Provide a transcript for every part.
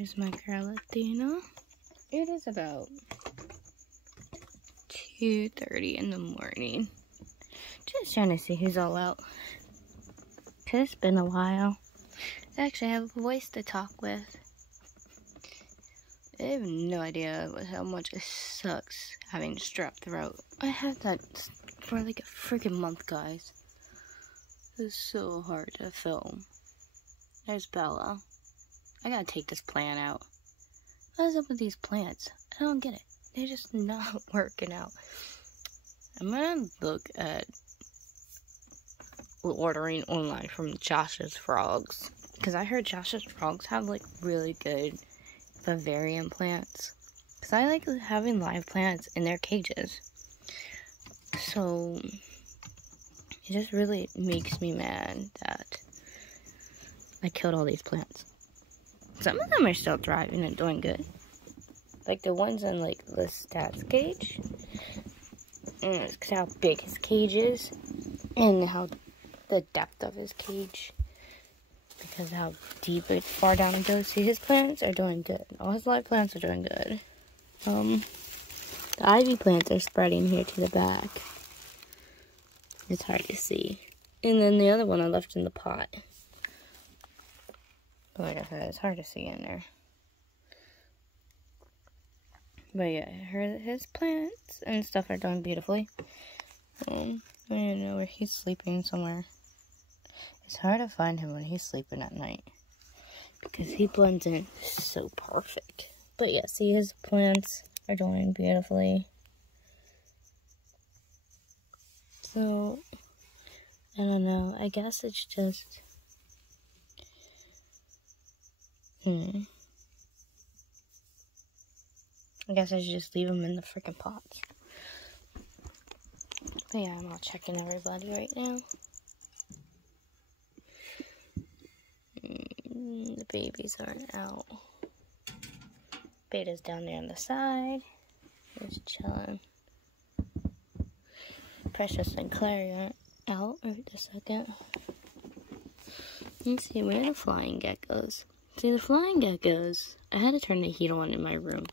Here's my girl Athena. It is about 2:30 in the morning. Just trying to see who's all out. It's been a while. Actually, I have a voice to talk with. I have no idea how much it sucks having strep throat. I had that for like a freaking month, guys. It's so hard to film. There's Bella. I gotta take this plant out. What is up with these plants? I don't get it. They're just not working out. I'm gonna look at ordering online from Josh's Frogs. Because I heard Josh's Frogs have like really good vivarium plants. Because I like having live plants in their cages. So it just really makes me mad that I killed all these plants. Some of them are still thriving and doing good. Like the ones in like the stats cage. Because how big his cage is. And how the depth of his cage. Because how deep it far down it goes. See, his plants are doing good. All his live plants are doing good. The ivy plants are spreading here to the back. It's hard to see. And then the other one I left in the pot. But like I said, it's hard to see in there. But yeah, his plants and stuff are doing beautifully. I don't know where he's sleeping somewhere. It's hard to find him when he's sleeping at night. Because he blends in so perfect. But yeah, see, his plants are doing beautifully. So, I don't know. I guess it's just... I guess I should just leave them in the freaking pots. But yeah, I'm all checking everybody right now. The babies aren't out. Beta's down there on the side. Just chilling. Precious and Clary aren't out right this second. Let's see, where are the flying geckos? See, the flying geckos, I had to turn the heat on in my room.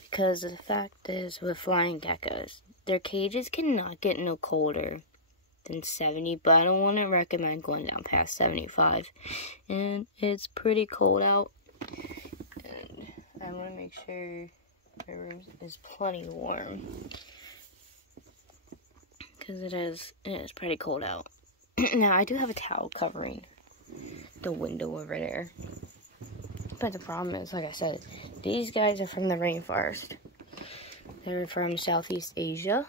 Because the fact is, with flying geckos, their cages cannot get no colder than 70, but I don't want to recommend going down past 75. And it's pretty cold out. And I want to make sure my room is plenty warm. Because it is pretty cold out. Now, I do have a towel covering the window over there. But the problem is, like I said, these guys are from the rainforest. They're from Southeast Asia.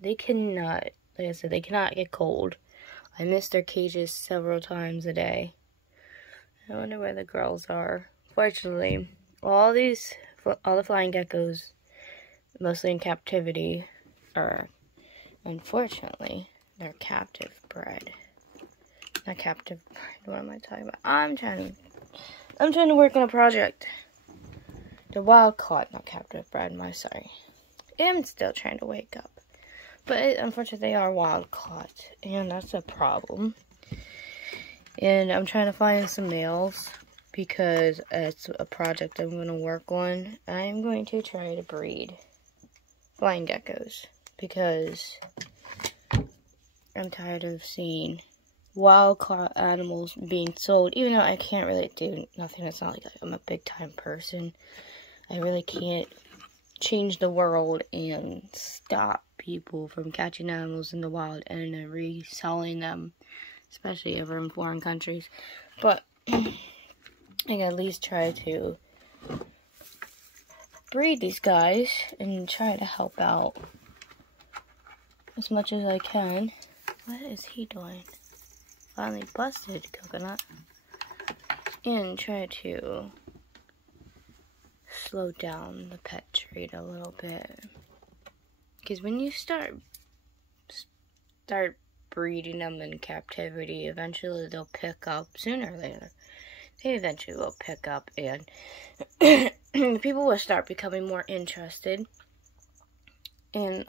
They cannot, like I said, they cannot get cold. I miss their cages several times a day. I wonder where the girls are. Fortunately, all the flying geckos, mostly in captivity, are, unfortunately, they're captive bred. Not captive bred, what am I talking about? I'm trying to work on a project. The wild caught, not captive bred, sorry. I'm still trying to wake up. But unfortunately, they are wild caught, and that's a problem. And I'm trying to find some males, because it's a project I'm going to work on. I'm going to try to breed flying geckos, because I'm tired of seeing wild caught animals being sold, even though I can't really do nothing. It's not like I'm a big time person. I really can't change the world and stop people from catching animals in the wild and then reselling them, especially over in foreign countries. But I can at least try to breed these guys and try to help out as much as I can. What is he doing? Finally busted, Coconut. And try to slow down the pet trade a little bit. Because when you start breeding them in captivity, eventually they'll pick up sooner or later. They eventually will pick up, and people will start becoming more interested. And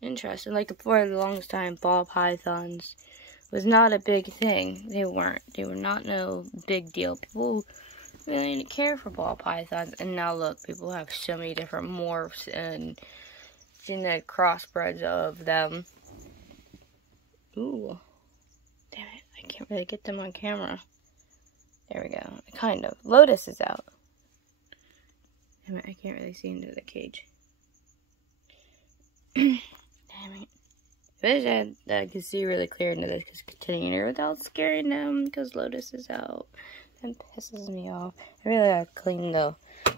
like for the longest time, ball pythons was not a big thing. They were not no big deal. People really care for ball pythons. And now look, people have so many different morphs and genetic crossbreds of them. Ooh. Damn it, I can't really get them on camera. There we go. Kind of. Lotus is out. Damn it, I can't really see into the cage. Damn it. I wish I could see really clear into this container without scaring them, because Lotus is out. That pisses me off. I really gotta clean the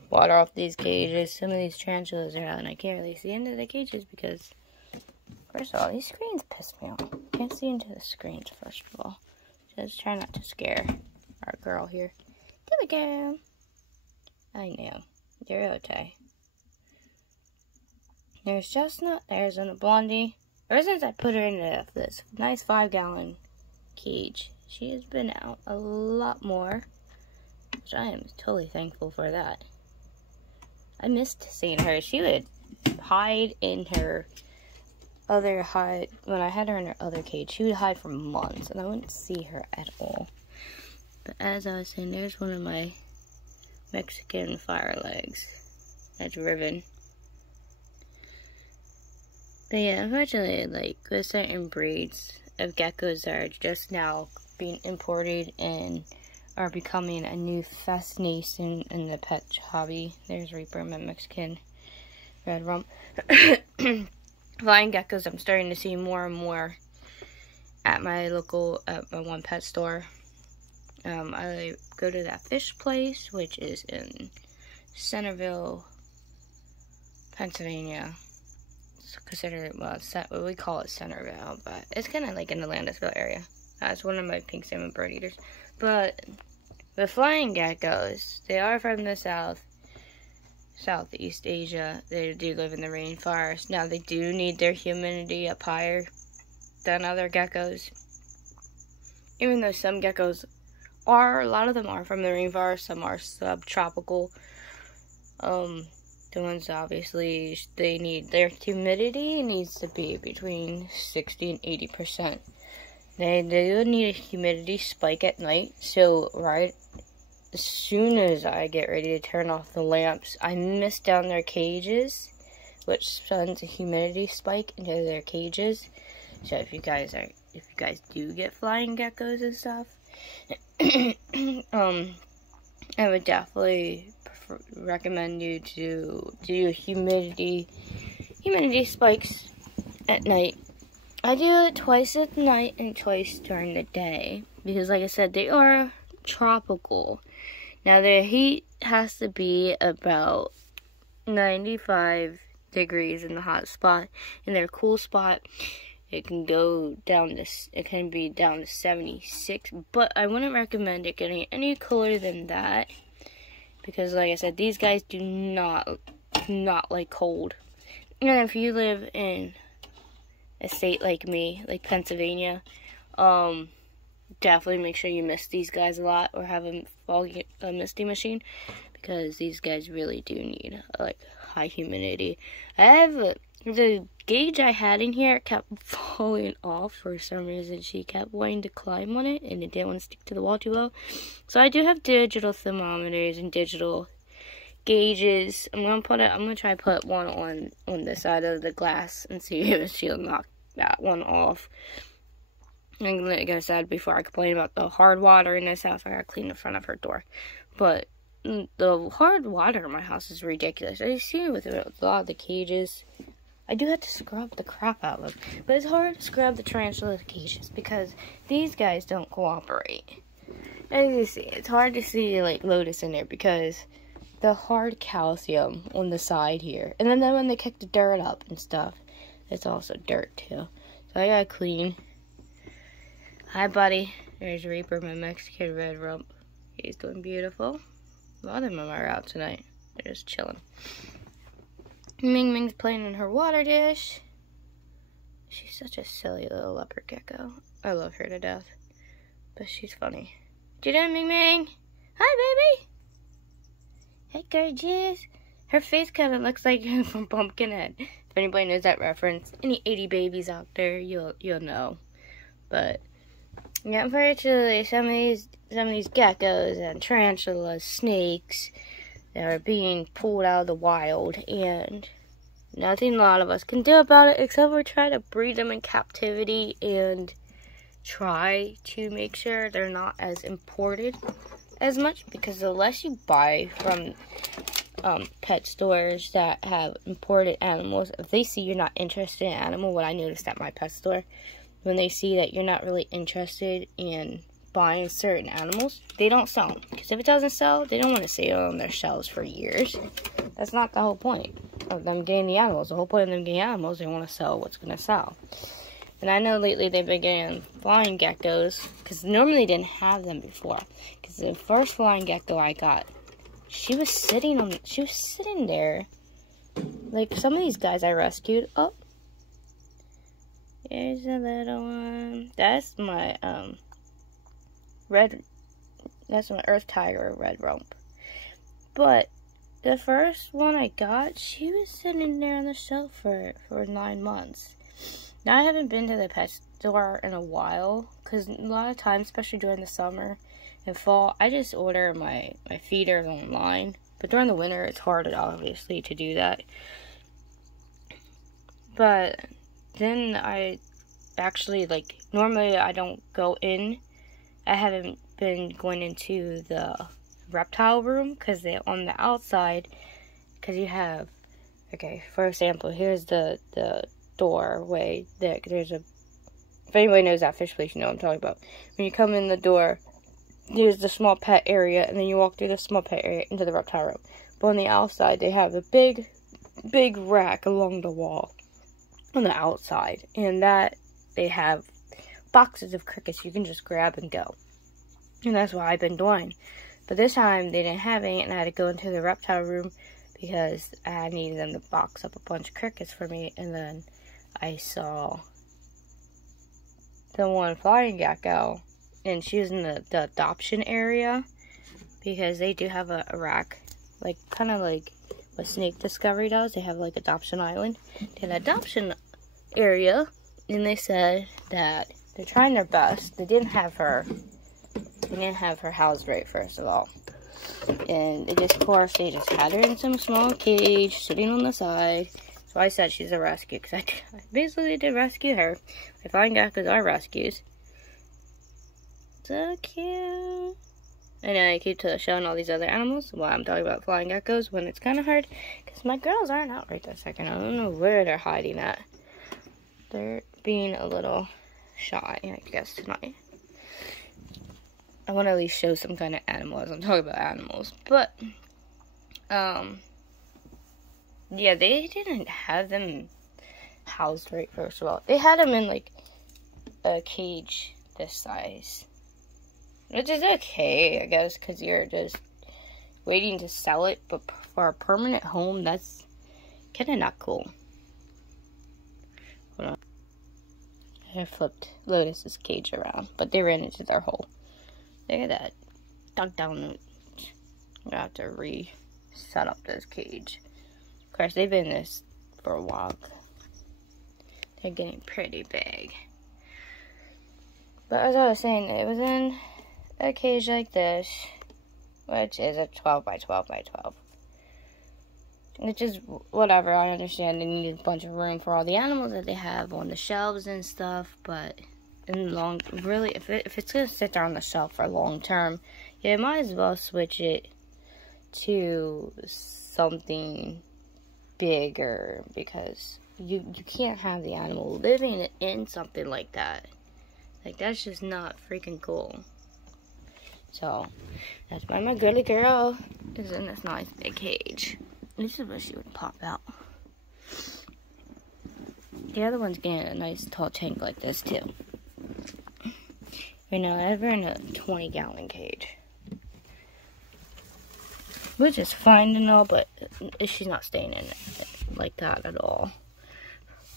water off these cages. Some of these tarantulas are out, and I can't really see into the cages because, first of all, these screens piss me off. Can't see into the screens, first of all. Just try not to scare our girl here. There we go. I know. You're okay. There's Chestnut. There's a Blondie. Ever since I put her into this nice 5-gallon cage, she has been out a lot more, which I am totally thankful for that. I missed seeing her. She would hide in her other hide. When I had her in her other cage, she would hide for months, and I wouldn't see her at all. But as I was saying, there's one of my Mexican fire legs. That's Riven. But yeah, unfortunately, like, with certain breeds of geckos that are just now being imported and are becoming a new fascination in the pet hobby. There's Reaper, my Mexican red rump. Flying geckos, I'm starting to see more and more at my local, at my one pet store. I go to that fish place, which is in Centerville, Pennsylvania. It's considered, well, we call it Centerville, but it's kind of like in the Landisville area. That's one of my pink salmon bird eaters. But the flying geckos, they are from the Southeast Asia. They do live in the rainforest. Now, they do need their humidity up higher than other geckos. Even though some geckos are, a lot of them are from the rainforest, some are subtropical. The ones, obviously, they need, their humidity needs to be between 60 and 80%. They do need a humidity spike at night, so right as soon as I get ready to turn off the lamps, I mist down their cages, which sends a humidity spike into their cages. So if you guys do get flying geckos and stuff, I would definitely recommend you to do humidity spikes at night. I do it twice at night and twice during the day because, like I said, they are tropical. Now, their heat has to be about 95 degrees in the hot spot. In their cool spot, it can be down to 76. But I wouldn't recommend it getting any cooler than that because, like I said, these guys do not like cold. And if you live in a state like me, like Pennsylvania, definitely make sure you mist these guys a lot or have a misty machine because these guys really do need like high humidity. The gauge I had in here kept falling off for some reason. She kept wanting to climb on it and it didn't want to stick to the wall too well. So I do have digital thermometers and digital gauges. I'm gonna try to put one on the side of the glass and see if she'll knock that one off. And like I said before, I complained about the hard water in this house. I gotta clean the front of her door. But the hard water in my house is ridiculous. I see with a lot of the cages, I do have to scrub the crap out of them. But it's hard to scrub the tarantula cages because these guys don't cooperate. As you see, it's hard to see like Lotus in there because the hard calcium on the side here. And then when they kick the dirt up and stuff, it's also dirt too. So I gotta clean. Hi, buddy. There's Reaper, my Mexican red rump. He's doing beautiful. A lot of them are out tonight. They're just chilling. Ming Ming's playing in her water dish. She's such a silly little leopard gecko. I love her to death. But she's funny. You doing, Ming Ming? Hi, baby. Hey, gorgeous. Her face kind of looks like from Pumpkinhead. If anybody knows that reference, any 80 babies out there, you'll know. But Yeah, unfortunately, some of these geckos and tarantulas, snakes, that are being pulled out of the wild, and nothing a lot of us can do about it except for try to breed them in captivity and try to make sure they're not as imported as much, because the less you buy from pet stores that have imported animals, if they see you're not interested in an animal, what I noticed at my pet store, when they see that you're not really interested in buying certain animals, they don't sell them. Because if it doesn't sell, they don't want to stay on their shelves for years. That's not the whole point of them getting the animals. The whole point of them getting animals, they want to sell what's going to sell. And I know lately they've been getting flying geckos, because normally they didn't have them before. Because the first flying gecko I got, she was sitting there. Like some of these guys I rescued. Oh, here's a little one. That's my that's my earth tiger, red rump. But the first one I got, she was sitting there on the shelf for 9 months. Now I haven't been to the pet store in a while, because a lot of times, especially during the summer and fall, I just order my feeders online. But during the winter, it's hard, obviously, to do that. But then I actually, like, normally I don't go in. I haven't been going into the reptile room, because they're on the outside, because you have, okay, for example, here's the doorway. There's a, if anybody knows that fish place, you know what I'm talking about. When you come in the door, there's the small pet area, and then you walk through the small pet area into the reptile room. But on the outside, they have a big rack along the wall on the outside, and that they have boxes of crickets you can just grab and go. And that's what I've been doing. But this time, they didn't have any, and I had to go into the reptile room because I needed them to box up a bunch of crickets for me. And then I saw the one flying gecko, and she was in the adoption area, because they do have a rack, like kind of like what Snake Discovery does. They have like Adoption Island, an adoption area, and they said that they're trying their best. They didn't have her housed right, first of all, and they just had her in some small cage sitting on the side. So I said she's a rescue, because I basically did rescue her. My flying geckos are rescues. So cute. And I keep showing all these other animals while I'm talking about flying geckos, when it's kind of hard, because my girls aren't out right this second. I don't know where they're hiding at. They're being a little shy, I guess, tonight. I want to at least show some kind of animal as I'm talking about animals. But, yeah, they didn't have them housed right, first of all. They had them in, like, a cage this size. Which is okay, I guess, because you're just waiting to sell it. But for a permanent home, that's kind of not cool. Hold on. I flipped Lotus's cage around, but they ran into their hole. Look at that. Dug down. I'm gonna have to reset up this cage. Of course, they've been in this for a while. They're getting pretty big. But as I was saying, it was in a cage like this, which is a 12 by 12 by 12. Which is whatever. I understand they need a bunch of room for all the animals that they have on the shelves and stuff, but really, if it's gonna sit there on the shelf for long term, you might as well switch it to something bigger, because you can't have the animal living in something like that. Like, that's just not freaking cool. So that's why my girly girl is in this nice big cage. This is where she would pop out. The other one's getting a nice tall tank like this too. Right now, I have her in a 20-gallon cage, which is fine and all, but she's not staying in it like that at all.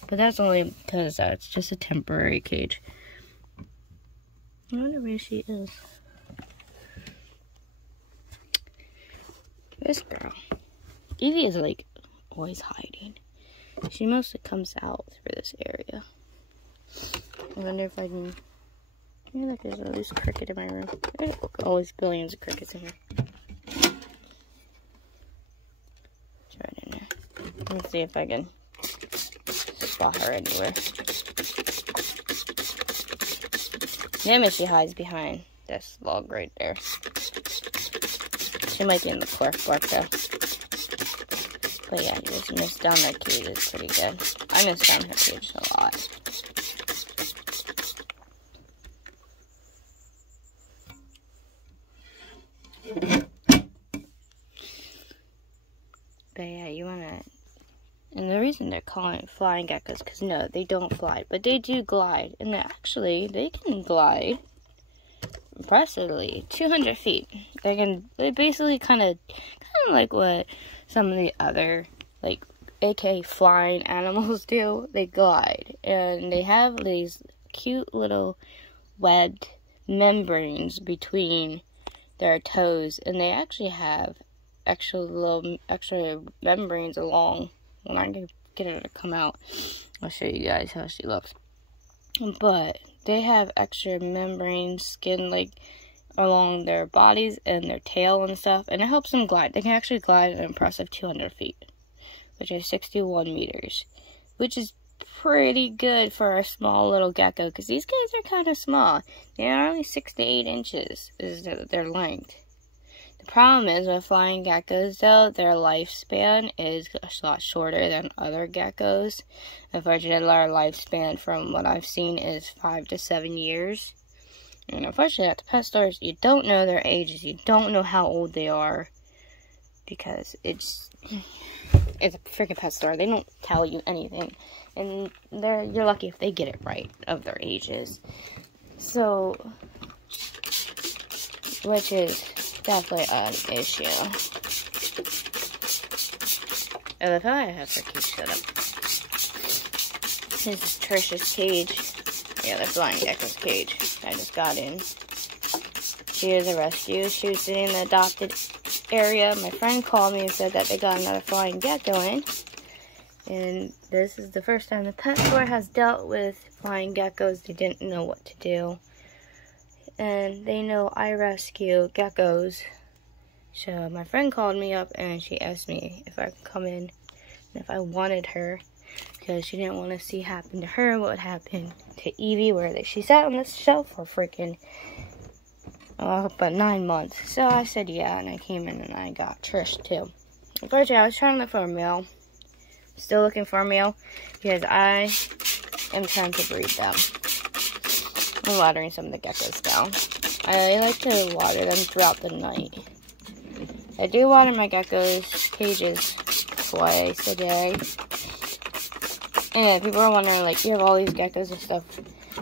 But that's only because it's just a temporary cage. I wonder where she is. This girl, Evie, is like always hiding. She mostly comes out through this area. I wonder if I can Yeah, look, there's a loose cricket in my room. There's always billions of crickets in here. It's right in there. Let's see if I can spot her anywhere. Maybe she hides behind this log right there. She might be in the cork bark though. But yeah, just miss down their cages pretty good. I miss down her cage a lot. But yeah, you wanna... And the reason they're calling it flying geckos, because no, they don't fly, but they do glide. And they can glide impressively 200 feet. They basically kind of like what some of the other, like, aka flying animals do. They glide, and they have these cute little webbed membranes between their toes, and they actually have extra membranes along. When I get her to come out, I'll show you guys how she looks. But they have extra membrane skin, like, along their bodies and their tail and stuff, and it helps them glide. They can actually glide an impressive 200 feet, which is 61 meters, which is pretty good for a small little gecko, because these guys are kind of small. They are only 6 to 8 inches is their length. The problem is with flying geckos, though, their lifespan is a lot shorter than other geckos. Unfortunately, our lifespan, from what I've seen, is 5 to 7 years. And unfortunately, at the pet stores, you don't know their ages. You don't know how old they are, because it's a freaking pet store. They don't tell you anything, and you're lucky if they get it right of their ages. So, which is definitely an issue. I love how I have her cage set up. This is Trisha's cage. Yeah, the flying gecko's cage. I just got in. She is a rescue. She was sitting in the adopted area. My friend called me and said that they got another flying gecko in. And this is the first time the pet store has dealt with flying geckos. They didn't know what to do. And they know I rescue geckos. So my friend called me up and she asked me if I could come in and if I wanted her, because she didn't want to see happen to her what happened to Evie, where she sat on this shelf for freaking about 9 months. So I said yeah, and I came in and I got Trish too. Unfortunately, I was trying to look for a male. Still looking for a male, because I am trying to breed them. I'm watering some of the geckos down. I like to water them throughout the night. I do water my geckos' cages twice a day. And people are wondering, like, you have all these geckos and stuff,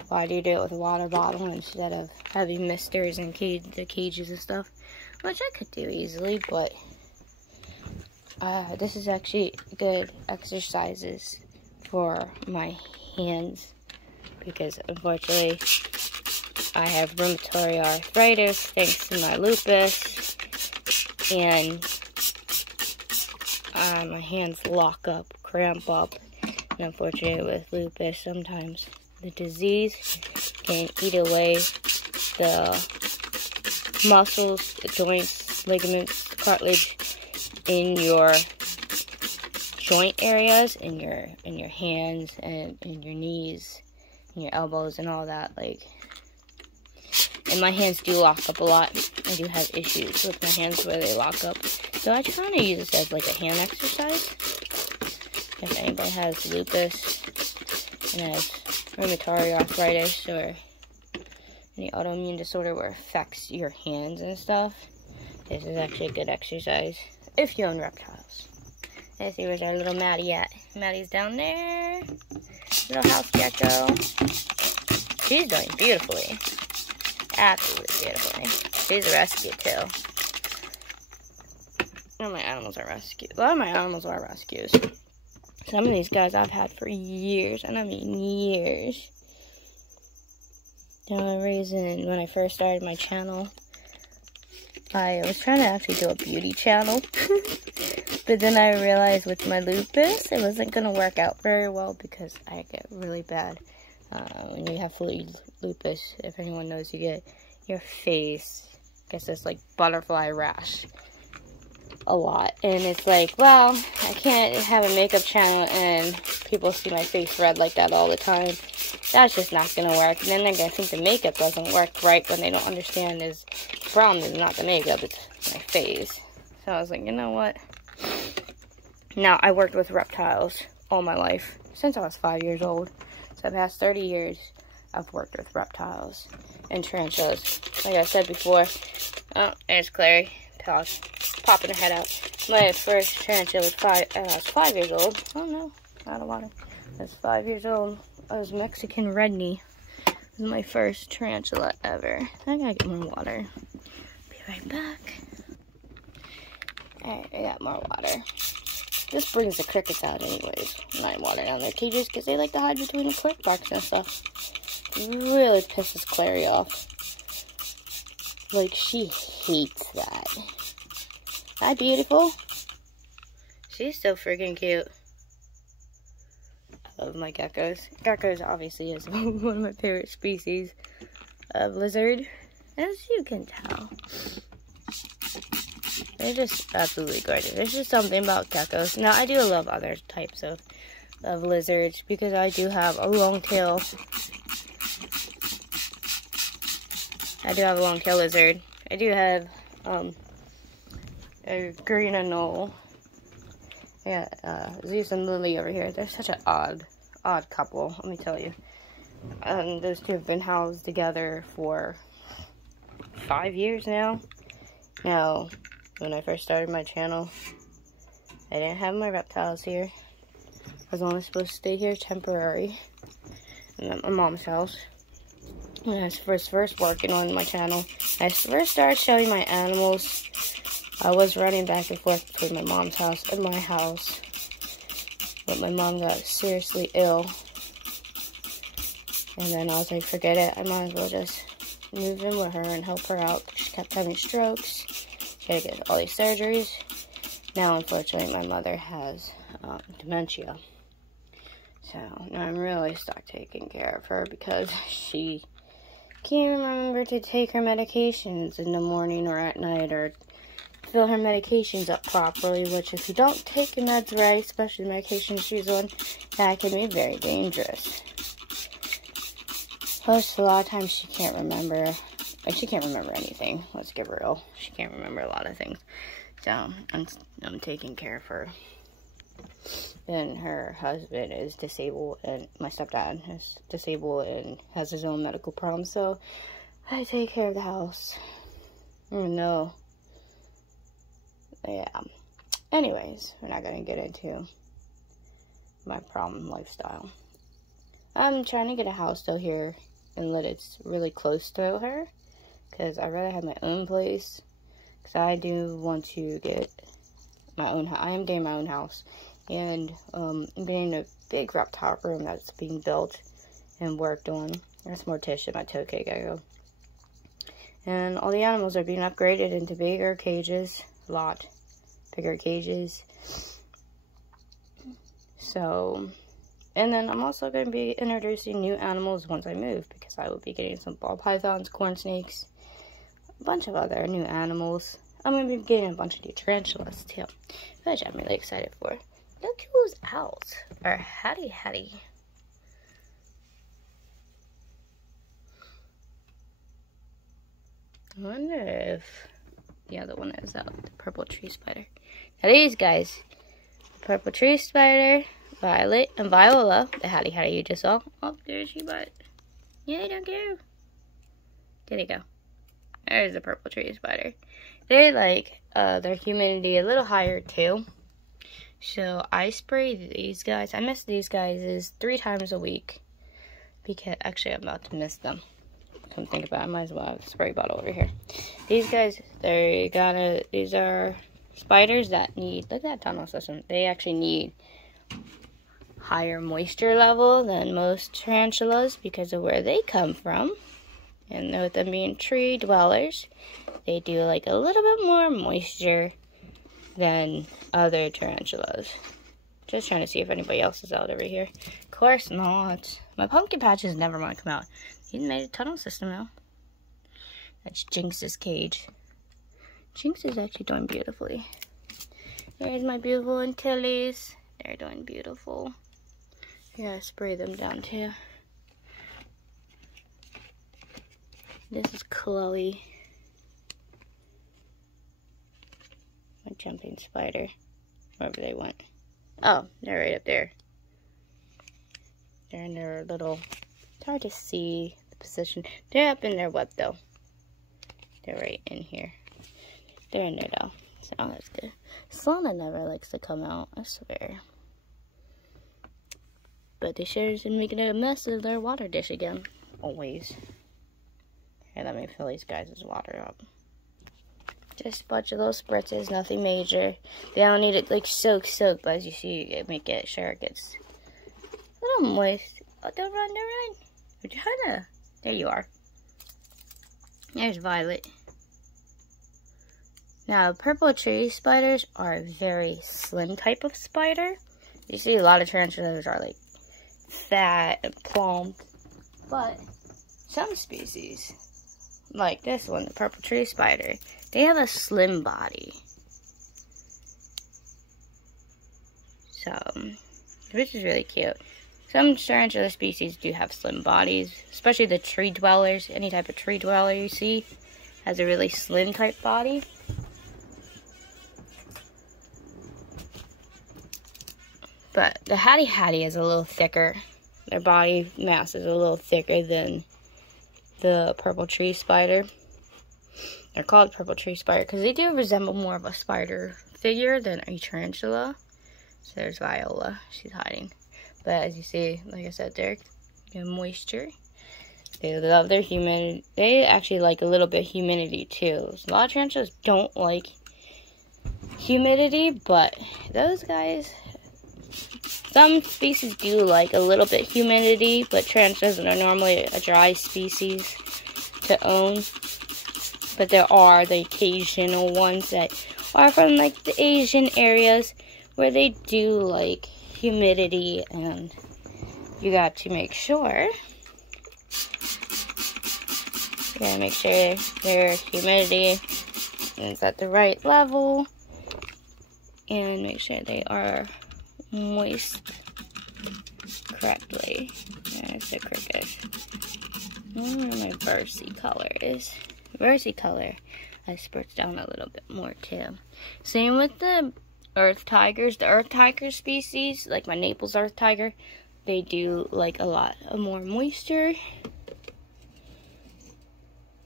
why do you do it with a water bottle instead of having misters and the cages and stuff? Which I could do easily, but this is actually good exercises for my hands, because unfortunately I have rheumatoid arthritis thanks to my lupus, and my hands lock up, cramp up, and unfortunately with lupus sometimes the disease can eat away the muscles, the joints, ligaments, cartilage in your joint areas, in your hands and in your knees and your elbows and all that, like. And my hands do lock up a lot. I do have issues with my hands where they lock up. So I kind of use this as like a hand exercise. If anybody has lupus and has rheumatoid arthritis or any autoimmune disorder where it affects your hands and stuff, this is actually a good exercise if you own reptiles. Let's see, where's our little Maddie at? Maddie's down there. Little house gecko. She's doing beautifully. Absolutely beautifully. She's a rescue too. All my animals are rescued. A lot of my animals are rescues. Some of these guys I've had for years, and I mean years. The only reason when I first started my channel, I was trying to actually do a beauty channel. But then I realized with my lupus, it wasn't going to work out very well because I get really bad When you have flea lupus, if anyone knows, you get your face gets this like butterfly rash a lot, and it's like, well, I can't have a makeup channel and people see my face red like that all the time. That's just not gonna work. And then they're gonna think the makeup doesn't work right when they don't understand is the problem is not the makeup, it's my face. So I was like, you know what? Now, I worked with reptiles all my life since I was 5 years old. So the past 30 years, I've worked with reptiles and tarantulas. Like I said before, oh, there's Clary. Popping her head out. My first tarantula was I was 5 years old. Oh no, out of water. I was 5 years old. I was Mexican red knee. It was my first tarantula ever. I gotta get more water. Be right back. Alright, I got more water. This brings the crickets out anyways. When I water down their cages because they like to hide between the clip barks and stuff. It really pisses Clary off. Like, she hates that. Hi, beautiful. She's so freaking cute. I love my geckos. Geckos obviously is one of my favorite species of lizard, as you can tell. They're just absolutely gorgeous. There's just something about geckos. Now, I do love other types of lizards because I do have a long tail. I do have a long tail lizard. I do have a green anole. Yeah, Zeus and Lily over here. They're such an odd couple, let me tell you. Those two have been housed together for 5 years now. Now, when I first started my channel, I didn't have my reptiles here. I was only supposed to stay here temporary. And at my mom's house. When I was first working on my channel, I first started showing my animals. I was running back and forth between my mom's house and my house. But my mom got seriously ill. And then I was like, forget it. I might as well just move in with her and help her out. She kept having strokes. She had to get all these surgeries. Now, unfortunately, my mother has dementia. So, now I'm really stuck taking care of her because she can't remember to take her medications in the morning or at night or fill her medications up properly, which if you don't take your meds right, especially the medications she's on, that can be very dangerous. Plus, a lot of times she can't remember, like she can't remember anything, let's get real. She can't remember a lot of things. So, I'm taking care of her. And her husband is disabled, and my stepdad is disabled and has his own medical problems, so I take care of the house. Oh no. Yeah. Anyways, we're not gonna get into my problem lifestyle. I'm trying to get a house though here and let it's really close to her, because I'd rather have my own place. Because I do want to get my own. I am getting my own house. And I'm getting a big reptile room that's being built and worked on. There's Morticia, my tokay gecko. And all the animals are being upgraded into bigger cages. A lot bigger cages. So, and then I'm also going to be introducing new animals once I move. Because I will be getting some ball pythons, corn snakes, a bunch of other new animals. I'm going to be getting a bunch of new tarantulas too. Which I'm really excited for. Look who's out. Or hattie. I wonder if the other one is out. The purple tree spider. Now these guys. The purple tree spider, Violet, and Viola. The hattie you just saw. Oh, there she but. Yeah, don't go. There they go. There's the purple tree spider. They like their humidity a little higher too. So I spray these guys. I miss these guys 3 times a week. Because actually I'm about to miss them. Come think about it, I might as well have a spray bottle over here. These guys, these are spiders that need, look at that tunnel system. They actually need higher moisture level than most tarantulas because of where they come from. And with them being tree dwellers, they do like a little bit more moisture than other tarantulas. Just trying to see if anybody else is out over here. Of course not. My pumpkin patches never want to come out. He's made a tunnel system now. That's Jinx's cage. Jinx is actually doing beautifully. There's my beautiful Antilles. They're doing beautiful. I gotta spray them down too. This is Chloe. My jumping spider. Wherever they went. Oh, they're right up there. They're in their little... It's hard to see the position. They're up in their web though. They're right in here. They're in there though. So that's good. Solana never likes to come out, I swear. But they sure is making a mess of their water dish again. Always. Here, let me fill these guys' water up. Just a bunch of little spritzes, nothing major. They don't need it like soak, but as you see, you make it sure it gets a little moist. Oh, don't run. Vagina. There you are. There's Violet. Now, purple tree spiders are a very slim type of spider. You see a lot of tarantulas are like fat and plump. But some species, like this one, the purple tree spider, they have a slim body. So, which is really cute. Some tarantula species do have slim bodies, especially the tree dwellers. Any type of tree dweller you see has a really slim type body. But the Hattie is a little thicker. Their body mass is a little thicker than the purple tree spider. They're called purple tree spider because they do resemble more of a spider figure than a tarantula. So there's Viola. She's hiding. But as you see, like I said, they're moisture. They love their humidity. They actually like a little bit of humidity too. So a lot of tarantulas don't like humidity, but those guys... Some species do like a little bit humidity, but tarantulas are normally a dry species to own. But there are the occasional ones that are from like the Asian areas where they do like humidity, and you got to make sure. You gotta make sure their humidity is at the right level, and make sure they are moist correctly. There's the cricket. I wonder where my versicolor is. Versicolor, I spritz down a little bit more too. Same with the earth tigers. The earth tiger species, like my Naples earth tiger, they do like a lot of more moisture.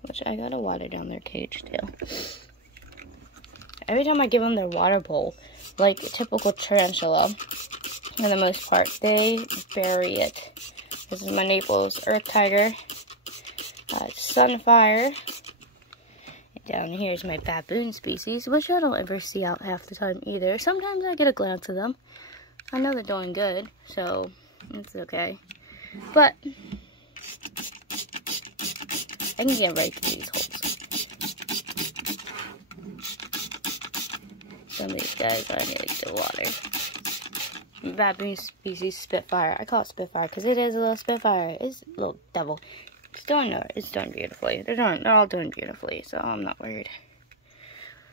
Which I gotta water down their cage too. Every time I give them their water bowl, like a typical tarantula, for the most part, they bury it. This is my Naples earth tiger. Sunfire. And down here is my baboon species, which I don't ever see out half the time either. Sometimes I get a glance of them. I know they're doing good, so it's okay. But I can get right through these holes. Some of these guys I need to water. Baboon species Spitfire. I call it Spitfire because it is a little Spitfire. It's a little devil. It's doing beautifully. They're all doing beautifully, so I'm not worried.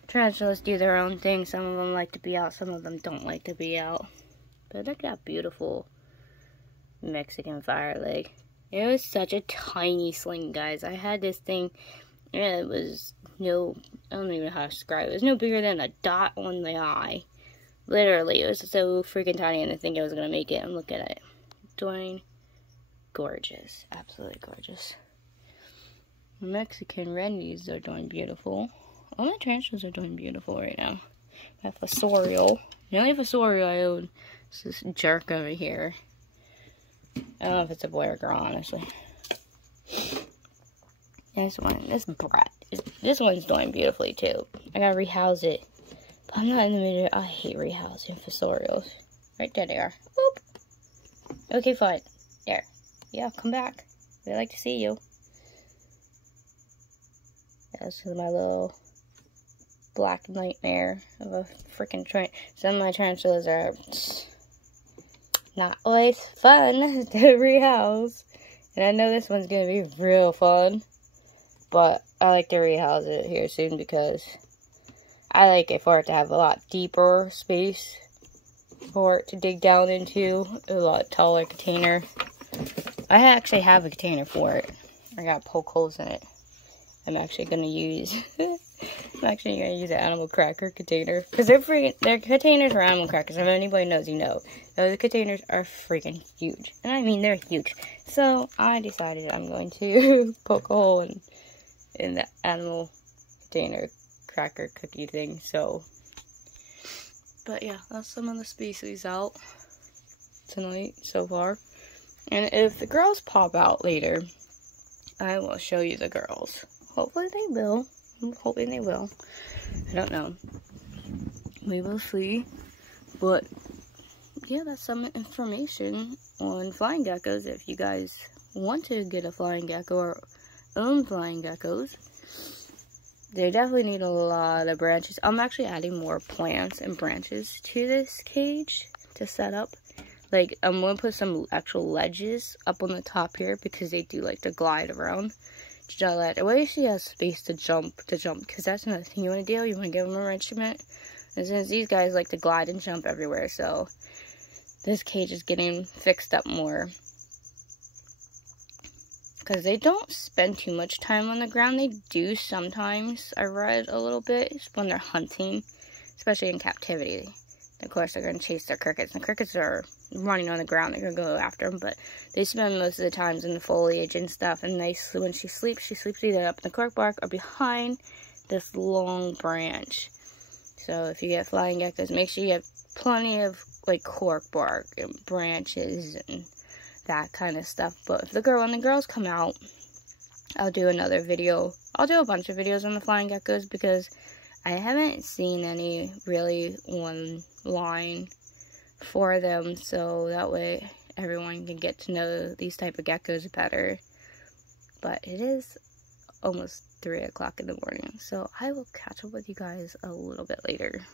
Tarantulas do their own thing. Some of them like to be out, some of them don't like to be out. But look at that beautiful Mexican fire leg. It was such a tiny sling, guys. I had this thing, and it was I don't even know how to describe it. It was no bigger than a dot on the eye. Literally, it was so freaking tiny, and I think I was gonna make it. And look at it, doing gorgeous, absolutely gorgeous. The Mexican reddies are doing beautiful. All my tarantulas are doing beautiful right now. My fossorial, the only fossorial I own is this jerk over here. I don't know if it's a boy or girl, honestly. This brat, this one's doing beautifully too. I gotta rehouse it. But I'm not in the mood. I hate rehousing fossorials. Right there they are. Oop. Okay, fine. There. Yeah, come back. We'd like to see you. That's my little black nightmare of a freaking some of my tarantulas are not always fun to rehouse. And I know this one's going to be real fun. But I like to rehouse it here soon because I like it for it to have a lot deeper space for it to dig down into. A lot taller container. I actually have a container for it. I got to poke holes in it. I'm actually going to use an animal cracker container. Because their containers are animal crackers. If anybody knows, you know. Those containers are freaking huge. And I mean, they're huge. So, I decided I'm going to poke a hole in the animal container cracker cookie thing. So, but yeah, that's some of the species out tonight so far. And if the girls pop out later, I will show you the girls. Hopefully they will. I'm hoping they will. I don't know. We will see. But yeah, that's some information on flying geckos. If you guys want to get a flying gecko or own flying geckos, they definitely need a lot of branches. I'm actually adding more plants and branches to this cage to set up. Like, I'm going to put some actual ledges up on the top here because they do like to glide around. That way she has space to jump, because that's another thing you want to do. You want to give them enrichment. And since these guys like to glide and jump everywhere, so this cage is getting fixed up more. Because they don't spend too much time on the ground. They do sometimes, I read a little bit, when they're hunting, especially in captivity. Of course, they're going to chase their crickets. And the crickets are running on the ground. They're going to go after them. But they spend most of the times in the foliage and stuff. And when she sleeps either up in the cork bark or behind this long branch. So if you get flying geckos, make sure you have plenty of like cork bark and branches and that kind of stuff. But if when the girls come out, I'll do another video. I'll do a bunch of videos on the flying geckos because I haven't seen any really online for them, so that way everyone can get to know these type of geckos better. But it is almost 3 o'clock in the morning, so I will catch up with you guys a little bit later.